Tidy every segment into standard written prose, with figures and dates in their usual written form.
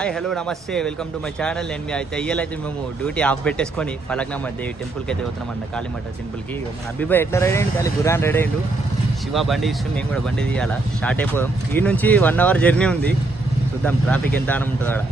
Hi hello నమస్తే welcome to my channel. నేను అయితే ఇయ్యాలైతే మేము డ్యూటీ ఆఫ్ పెట్టేసుకొని ఫలక్నామా దేవి టెంపుల్కి అయితే పోతున్నాం అన్న కాళీమఠ టెంపుల్కి. మన అభిబాయ్ ఎట్లా రెడీ అయ్యిండు, ఖాళీ గురాన్ రెడీ అయ్యిండు. శివ బండి ఇస్తుంది, మేము కూడా బండి తీయాలా. స్టార్ట్ అయిపోదాం. ఈ నుంచి 1 అవర్ జర్నీ ఉంది. చూద్దాం ట్రాఫిక్ ఎంత అని ఉంటుందో అక్కడ.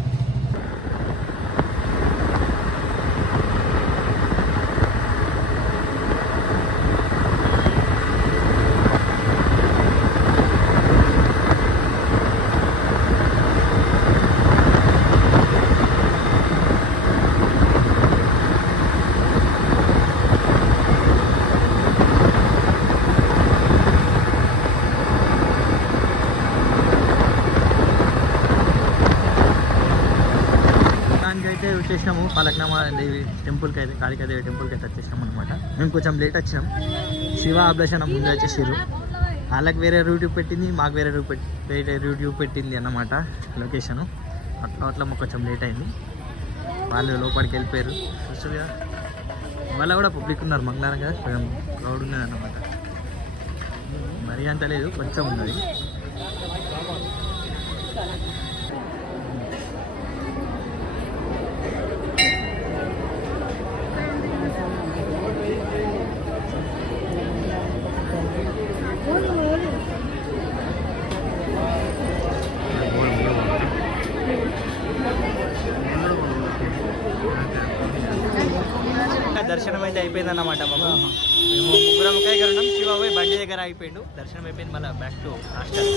అయితే వచ్చేసినాము ఫలక్నామా దేవి టెంపుల్కి అయితే, కాళికాదేవి టెంపుల్కి అయితే వచ్చేసినాం అనమాట. మేము కొంచెం లేట్ వచ్చినాం. శివ అభిలాషణ ముందు వచ్చేసారు. వాళ్ళకి వేరే రూట్ పెట్టింది, మాకు వేరే రూట్ పెట్టింది అన్నమాట లొకేషను. అట్లా మాకు కొంచెం లేట్ అయింది. వాళ్ళు లోపలికి వెళ్ళిపోయారు. చూస్తుందిగా వాళ్ళ కూడా పబ్లిక్ ఉన్నారు. మంగళవారం కదా కొంచెం క్రౌడ్ ఉన్నది అన్నమాట. మరీ అంత లేదు, కొంచెం ఉన్నది. దర్శనం అయితే అయిపోయింది అన్నమాట. మేము ముగ్గురం ఒకే దగ్గర ఉన్నాం. శివబాయ్ బండి దగ్గర అయిపోయిండు. దర్శనం అయిపోయింది. మళ్ళీ బ్యాక్ టు హాస్టల్.